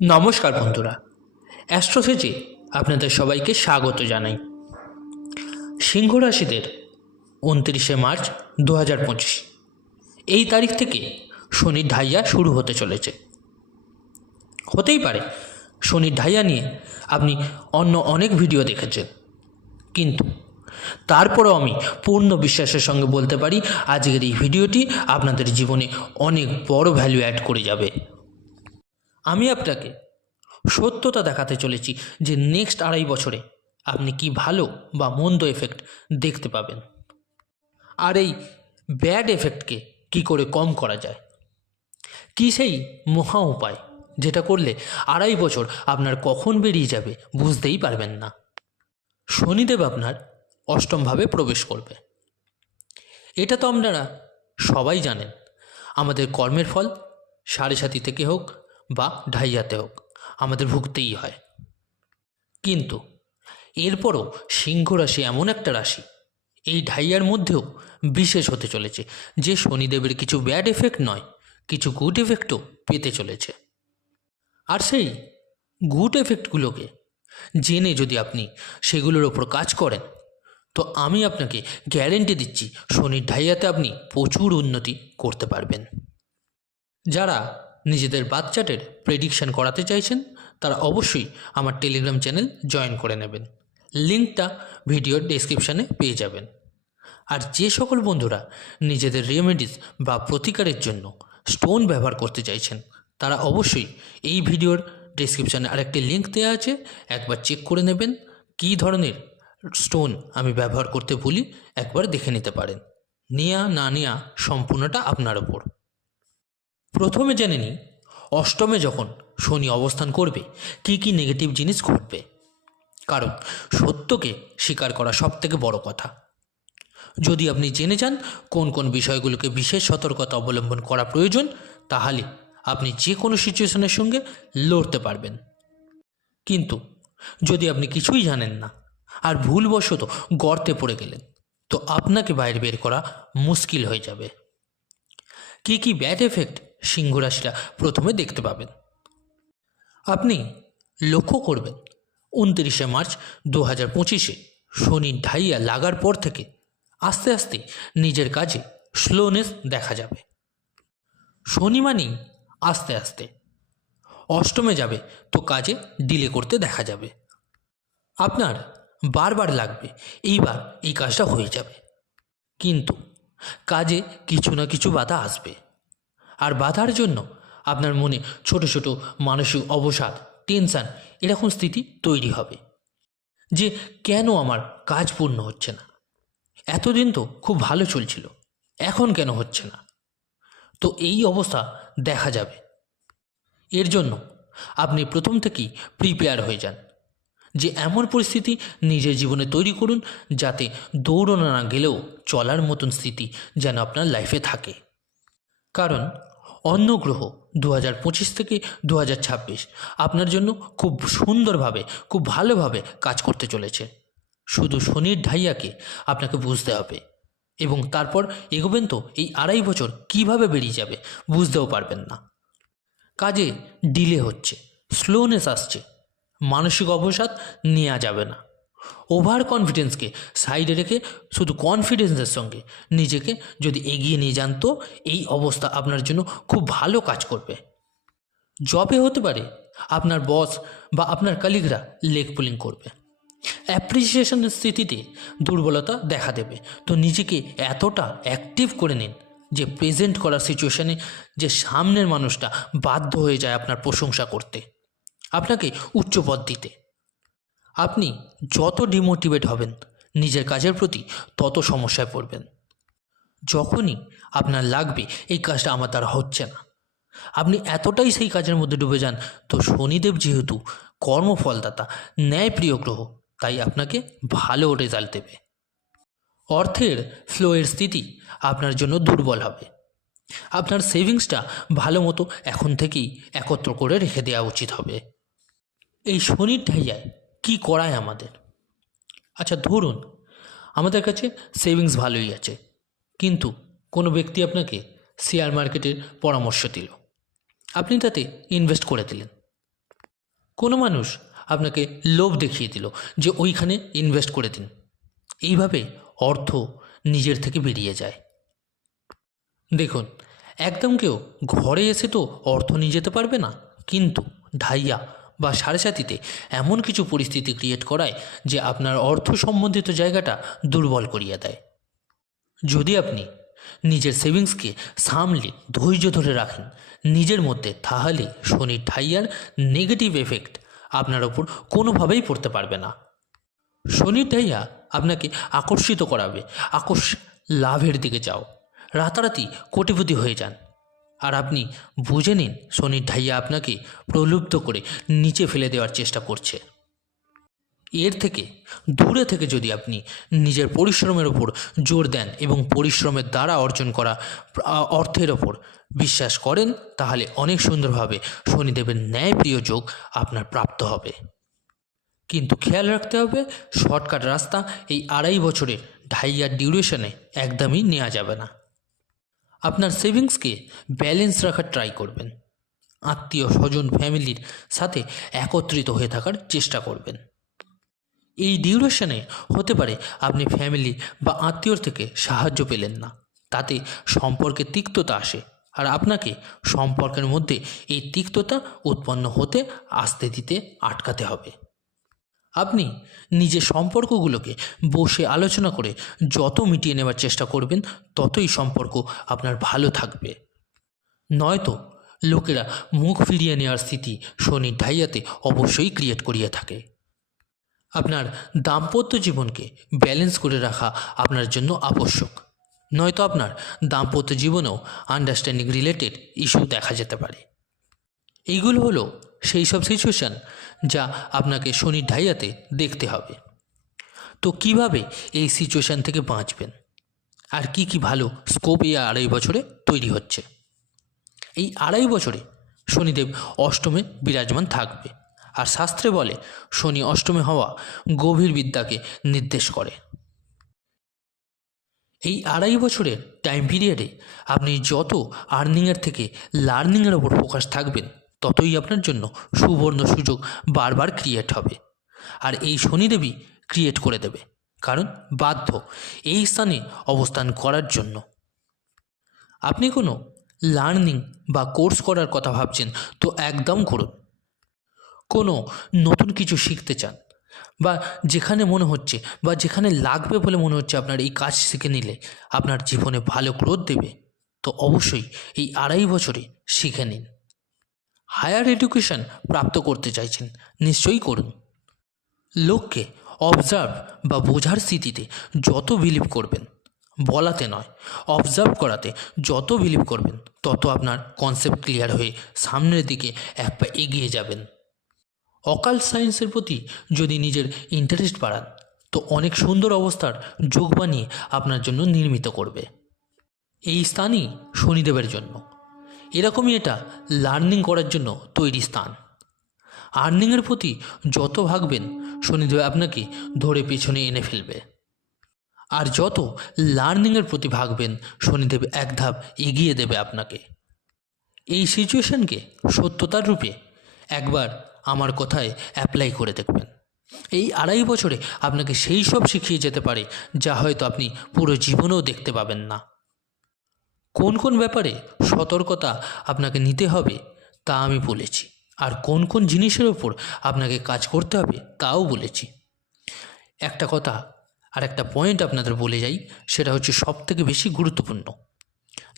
নমস্কার বন্ধুরা, অ্যাস্ট্রোসেজে আপনাদের সবাইকে স্বাগত জানাই। সিংহ রাশিদের 29 মার্চ 2025 এই তারিখ থেকে শনির ঢাইয়া শুরু হতে চলেছে। হতেই পারে শনির ঢাইয়া নিয়ে আপনি অন্য অনেক ভিডিও দেখেছেন, কিন্তু তারপরেও আমি পূর্ণ বিশ্বাসের সঙ্গে বলতে পারি আজকের এই ভিডিওটি আপনাদের জীবনে অনেক বড় ভ্যালু অ্যাড করে যাবে। আমি আপনাকে সত্যতা দেখাতে চলেছি যে নেক্সট 2.5 বছরে আপনি কি ভালো বা মন্দ এফেক্ট দেখতে পাবেন, আর এই ব্যাড এফেক্টকে কি করে কম করা যায়, কি সেই মহা উপায় যেটা করলে 2.5 বছর আপনার কখন বেরিয়ে যাবে বুঝতেই পারবেন না। শনিদেব আপনার অষ্টমভাবে প্রবেশ করবে, এটা তো আপনারা সবাই জানেন। আমাদের কর্মের ফল 7.5 থেকে হোক বা ঢাইয়াতে হোক আমাদের ভুগতেই হয়। কিন্তু এরপরও সিংহ রাশি এমন একটা রাশি এই ঢাইয়ার মধ্যেও বিশেষ হতে চলেছে, যে শনিদেবের কিছু ব্যাড এফেক্ট নয়, কিছু গুড এফেক্টও পেতে চলেছে। আর সেই গুড এফেক্টগুলোকে জেনে যদি আপনি সেগুলোর ওপর কাজ করেন, তো আমি আপনাকে গ্যারেন্টি দিচ্ছি শনির ঢাইয়াতে আপনি প্রচুর উন্নতি করতে পারবেন। যারা নিজেদের বাচ্চাদের প্রেডিকশন করাতে চাইছেন তারা অবশ্যই আমার টেলিগ্রাম চ্যানেল জয়েন করে নেবেন, লিঙ্কটা ভিডিওর ডেসক্রিপশানে পেয়ে যাবেন। আর যে সকল বন্ধুরা নিজেদের রেমেডিস বা প্রতিকারের জন্য স্টোন ব্যবহার করতে চাইছেন তারা অবশ্যই এই ভিডিওর ডেসক্রিপশানে আরেকটি লিঙ্ক দেওয়া আছে, একবার চেক করে নেবেন কী ধরনের স্টোন আমি ব্যবহার করতে বলি, একবার দেখে নিতে পারেন। নেয়া না নেয়া সম্পূর্ণটা আপনার ওপর। প্রথমে জেনে নিই, অষ্টমে যখন শনি অবস্থান করবে কি কি নেগেটিভ জিনিস ঘটবে, কারণ সত্যকে স্বীকার করা সবথেকে বড় কথা। যদি আপনি জেনে যান কোন কোন বিষয়গুলোকে বিশেষ সতর্কতা অবলম্বন করা প্রয়োজন, তাহলে আপনি যে কোনো সিচুয়েশনের সঙ্গে লড়তে পারবেন। কিন্তু যদি আপনি কিছুই জানেন না আর ভুলবশত গর্তে পড়ে গেলেন, তো আপনাকে বাইরে বের করা মুশকিল হয়ে যাবে। কি কি ব্যাড এফেক্ট সিংহ রাশিটা প্রথমে দেখতে পাবেন, আপনি লক্ষ্য করবেন 29 মার্চ 2025 শনি ঢাইয়া লাগার পর থেকে আস্তে আস্তে নিজের কাজে স্লোনেস দেখা যাবে। শনি মানেই আস্তে আস্তে, অষ্টমে যাবে তো কাজে ডিলে করতে দেখা যাবে। আপনার বারবার লাগবে এইবার এই কাজটা হয়ে যাবে, কিন্তু কাজে কিছু না কিছু বাধা আসবে, আর বাধার জন্য আপনার মনে ছোট ছোট মানসিক অবসাদ, টেনশান এরকম স্থিতি তৈরি হবে যে কেন আমার কাজ পূর্ণ হচ্ছে না, এতদিন তো খুব ভালো চলছিল, এখন কেন হচ্ছে না। তো এই অবস্থা দেখা যাবে। এর জন্য আপনি প্রথম থেকেই প্রিপেয়ার হয়ে যান, যে এমন পরিস্থিতি নিজের জীবনে তৈরি করুন যাতে দৌড়ানো না গেলেও চলার মতন স্থিতি যেন আপনার লাইফে থাকে। কারণ অন্য গ্রহ 2025 থেকে 2026 আপনার জন্য খুব সুন্দরভাবে, খুব ভালোভাবে কাজ করতে চলেছে। শুধু শনির ঢাইয়াকে আপনাকে বুঝতে হবে, এবং তারপর এগোবেন তো এই 2.5 বছর কীভাবে বেরিয়ে যাবে বুঝতেও পারবেন না। কাজে ডিলে হচ্ছে, স্লোনেস আসছে, মানসিক অবসাদ নেওয়া যাবে না। ওভার কনফিডেন্সকে সাইডে রেখে শুধু কনফিডেন্সের সঙ্গে নিজেকে যদি এগিয়ে নিয়ে যান, তো এই অবস্থা আপনার জন্য খুব ভালো কাজ করবে। জবে হতে পারে আপনার বস বা আপনার কালিগরা লেগ পুলিং করবে, অ্যাপ্রিসিয়েশনের স্থিতিতে দুর্বলতা দেখা দেবে। তো নিজেকে এতটা অ্যাক্টিভ করে নিন যে প্রেজেন্ট করার সিচুয়েশানে যে সামনের মানুষটা বাধ্য হয়ে যায় আপনার প্রশংসা করতে, আপনাকে উচ্চ পদ দিতে। আপনি যত ডিমোটিভেট হবেন নিজের কাজের প্রতি, তত সমস্যায় পড়বেন। যখনই আপনার লাগবে এই কাজটা আমার দ্বারা হচ্ছে না, আপনি এতটাই সেই কাজের মধ্যে ডুবে যান, তো শনিদেব যেহেতু কর্মফলদাতা, ন্যায়প্রিয় গ্রহ, তাই আপনাকে ভালো রেজাল্ট দেবে। অর্থের ফ্লোয়ের স্থিতি আপনার জন্য দুর্বল হবে। আপনার সেভিংসটা ভালো মতো এখন থেকেই একত্র করে রেখে দেওয়া উচিত হবে। এই শনির ঢাইয়ায় কী করায় আমাদের? আচ্ছা, ধরুন আমাদের কাছে সেভিংস ভালোই আছে, কিন্তু কোনো ব্যক্তি আপনাকে শেয়ার মার্কেটের পরামর্শ দিল, আপনি তাতে ইনভেস্ট করে দিলেন, কোনো মানুষ আপনাকে লোভ দেখিয়ে দিল যে ওইখানে ইনভেস্ট করে দিন। এইভাবে অর্থ নিজের থেকে বেরিয়ে যায়। দেখুন, একদম কেউ ঘরে এসে তো অর্থ নিয়ে যেতে পারবে না, কিন্তু ঢাইয়া বা সাড়ে সাতিতে এমন কিছু পরিস্থিতি ক্রিয়েট করায় যে আপনার অর্থ সম্বন্ধিত জায়গাটা দুর্বল করিয়ে দেয়। যদি আপনি নিজের সেভিংসকে সামলে ধৈর্য ধরে রাখেন নিজের মধ্যে, তাহলে শনির ঢাইয়ার নেগেটিভ এফেক্ট আপনার ওপর কোনোভাবেই পড়তে পারবে না। শনির ঢাইয়া আপনাকে আকর্ষিত করাবে, লাভের দিকে যাও, রাতারাতি কোটিপতি হয়ে যান। আর আপনি বুঝে নিন শনির ঢাইয়া আপনাকে প্রলুব্ধ করে নিচে ফেলে দেওয়ার চেষ্টা করছে। এর থেকে দূরে থেকে যদি আপনি নিজের পরিশ্রমের ওপর জোর দেন এবং পরিশ্রমের দ্বারা অর্জন করা অর্থের ওপর বিশ্বাস করেন, তাহলে অনেক সুন্দরভাবে শনিদেবের ন্যায়প্রিয় যোগ আপনার প্রাপ্ত হবে। কিন্তু খেয়াল রাখতে হবে, শর্টকাট রাস্তা এই 2.5 বছরের ঢাইয়ার ডিউরেশনে একদমই নেওয়া যাবে না। আপনার সেভিংসকে ব্যালেন্স রাখার ট্রাই করবেন। আত্মীয় স্বজন ফ্যামিলির সাথে একত্রিত হয়ে থাকার চেষ্টা করবেন। এই ডিউরেশনে হতে পারে আপনি ফ্যামিলি বা আত্মীয়র থেকে সাহায্য পেলেন না, তাতে সম্পর্কে তিক্ততা আসে, আর আপনাকে সম্পর্কের মধ্যে এই তিক্ততা উৎপন্ন হতে আসতে দিতে আটকাতে হবে। আপনি নিজের সম্পর্কগুলোকে বসে আলোচনা করে যত মিটিয়ে নেওয়ার চেষ্টা করবেন, ততই সম্পর্ক আপনার ভালো থাকবে। নয়তো লোকেরা মুখ ফিরিয়ে নেওয়ার স্থিতি শনির ঢাইয়াতে অবশ্যই ক্রিয়েট করিয়ে থাকে। আপনার দাম্পত্য জীবনকে ব্যালেন্স করে রাখা আপনার জন্য আবশ্যক, নয়তো আপনার দাম্পত্য জীবনেও আন্ডারস্ট্যান্ডিং রিলেটেড ইস্যু দেখা যেতে পারে। এইগুলো হলো সেই সব সিচুয়েশান যা আপনাকে শনির ঢাইয়াতে দেখতে হবে। তো কিভাবে এই সিচুয়েশান থেকে বাঁচবেন, আর কি কি ভালো স্কোপ এই 2.5 বছরে তৈরি হচ্ছে। এই 2.5 বছরে শনিদেব অষ্টমে বিরাজমান থাকবে, আর শাস্ত্রে বলে শনি অষ্টমে হওয়া গভীর বিদ্যাকে নির্দেশ করে। এই 2.5 বছরের টাইম পিরিয়ডে আপনি যত আর্নিংয়ের থেকে লার্নিংয়ের ওপর ফোকাস থাকবেন, ততই আপনার জন্য সুবর্ণ সুযোগ বারবার ক্রিয়েট হবে। আর এই শনিদেবই ক্রিয়েট করে দেবে, কারণ বাধ্য এই স্থানে অবস্থান করার জন্য। আপনি কোনো লার্নিং বা কোর্স করার কথা ভাবছেন তো একদম করুন। কোনো নতুন কিছু শিখতে চান, বা যেখানে মনে হচ্ছে বা যেখানে লাগবে বলে মনে হচ্ছে আপনার এই কাজ শিখে নিলে আপনার জীবনে ভালো গ্রোথ দেবে, তো অবশ্যই এই 2.5 বছরে শিখে নিন। হায়ার এডুকেশন প্রাপ্ত করতে চাইছেন, নিশ্চয়ই করুন। লোককে অবজার্ভ বা বোঝার স্থিতিতে যত বিলিভ করবেন, বলাতে নয় অবজার্ভ করাতে যত বিলিভ করবেন, তত আপনার কনসেপ্ট ক্লিয়ার হয়ে সামনের দিকে এক পা এগিয়ে যাবেন। অকাল্ট সায়েন্সের প্রতি যদি নিজের ইন্টারেস্ট বাড়ান, তো অনেক সুন্দর অবস্থার যোগ বানিয়ে আপনার জন্য নির্মিত করবে। এই স্থানই শনিদেবের জন্য, এরকমই এটা লার্নিং করার জন্য তৈরি স্থান। আর্নিংয়ের প্রতি যত ভাগবেন, শনিদেব আপনাকে ধরে পেছনে এনে ফেলবে, আর যত লার্নিংয়ের প্রতি ভাগবেন, শনিদেব এক ধাপ এগিয়ে দেবে আপনাকে। এই সিচুয়েশনকে সত্যতার রূপে একবার আমার কথায় অ্যাপ্লাই করে দেখবেন। এই 2.5 বছরে আপনাকে সেই সব শিখিয়ে যেতে পারে যা হয়তো আপনি পুরো জীবনেও দেখতে পাবেন না। কোন কোন ব্যাপারে সতর্কতা আপনাকে নিতে হবে তা আমি বলেছি, আর কোন কোন জিনিসের ওপর আপনাকে কাজ করতে হবে তাও বলেছি। একটা কথা আর একটা পয়েন্ট আপনাদের বলে যাই, সেটা হচ্ছে সবথেকে বেশি গুরুত্বপূর্ণ।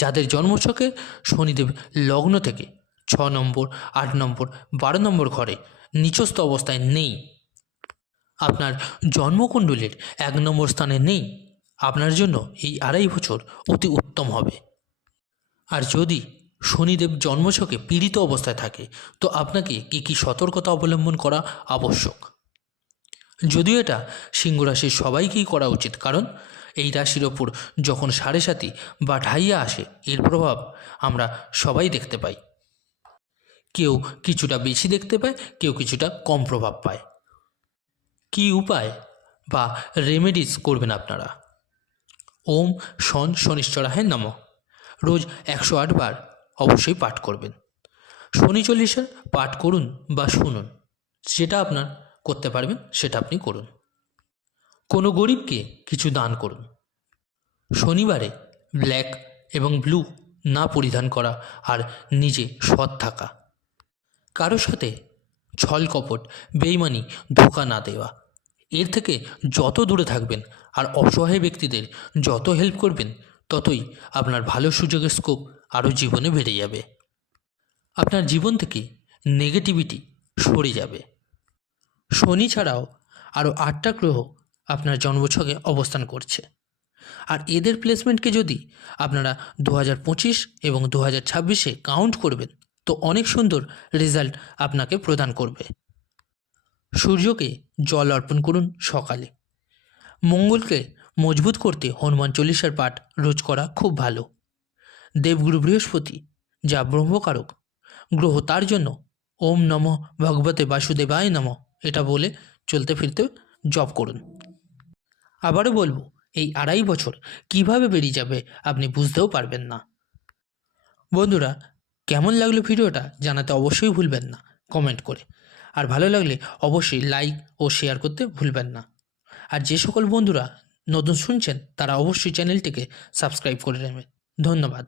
যাদের জন্মছকে শনিদেব লগ্ন থেকে 6 নম্বর, 8 নম্বর, 12 নম্বর ঘরে নিচস্থ অবস্থায় নেই, আপনার জন্মকুণ্ডলীর 1 নম্বর স্থানে নেই, আপনার জন্য এই 2.5 বছর অতি উত্তম হবে। আর যদি শনিদেব জন্মছকে পীড়িত অবস্থায় থাকে, তো আপনাকে কী কী সতর্কতা অবলম্বন করা আবশ্যক। যদিও এটা সিংহ রাশির সবাইকেই করা উচিত, কারণ এই রাশির ওপর যখন সাড়ে সাতি বা ঢাইয়া আসে, এর প্রভাব আমরা সবাই দেখতে পাই। কেউ কিছুটা বেশি দেখতে পায়, কেউ কিছুটা কম প্রভাব পায়। কী উপায় বা রেমেডিস করবেন আপনারা? ওম শনিশ্চরায় নমঃ রোজ 108 বার অবশ্যই পাঠ করবেন। শনি চল্লিশার পাঠ করুন বা শুনুন। যেটা আপনার করতে পারবেন সেটা আপনি করুন। কোনো গরিবকে কিছু দান করুন। শনিবারে ব্ল্যাক এবং ব্লু না পরিধান করা আর নিজে সৎ থাকা। কারোর সাথে ছল কপট, বেইমানি, ধোঁকা না দেওয়া। এর থেকে যত দূরে থাকবেন আর অসহায় ব্যক্তিদের যত হেল্প করবেন, ততই আপনার ভালো সুযোগের স্কোপ আরও জীবনে বেড়ে যাবে। আপনার জীবন থেকে নেগেটিভিটি সরে যাবে। শনি ছাড়াও আরও 8টা গ্রহ আপনার জন্মছকে অবস্থান করছে। আর এদের প্লেসমেন্টকে যদি আপনারা 2025 এবং 2026-এ কাউন্ট করবেন, তো অনেক সুন্দর রেজাল্ট আপনাকে প্রদান করবে। সূর্যকে জল অর্পণ করুন সকালে। মঙ্গলকে মজবুত করতে হনুমান চল্লিশার পাঠ রোজ করা খুব ভালো। দেবগুরু বৃহস্পতি, যা ব্রহ্মকারক গ্রহ, তার জন্য ওম নমঃ ভগবতে বাসুদেবায় নমঃ এটা বলে চলতে ফিরতে জপ করুন। আবারও বলবো, এই 2.5 বছর কিভাবে বেরিয়ে যাবে আপনি বুঝতেও পারবেন না। বন্ধুরা, কেমন লাগলো ভিডিওটা জানাতে অবশ্যই ভুলবেন না কমেন্ট করে। আর ভালো লাগলে অবশ্যই লাইক ও শেয়ার করতে ভুলবেন না। আর যে সকল বন্ধুরা নতুন শুনছেন তারা অবশ্যই চ্যানেলটিকে সাবস্ক্রাইব করে নেবেন। ধন্যবাদ।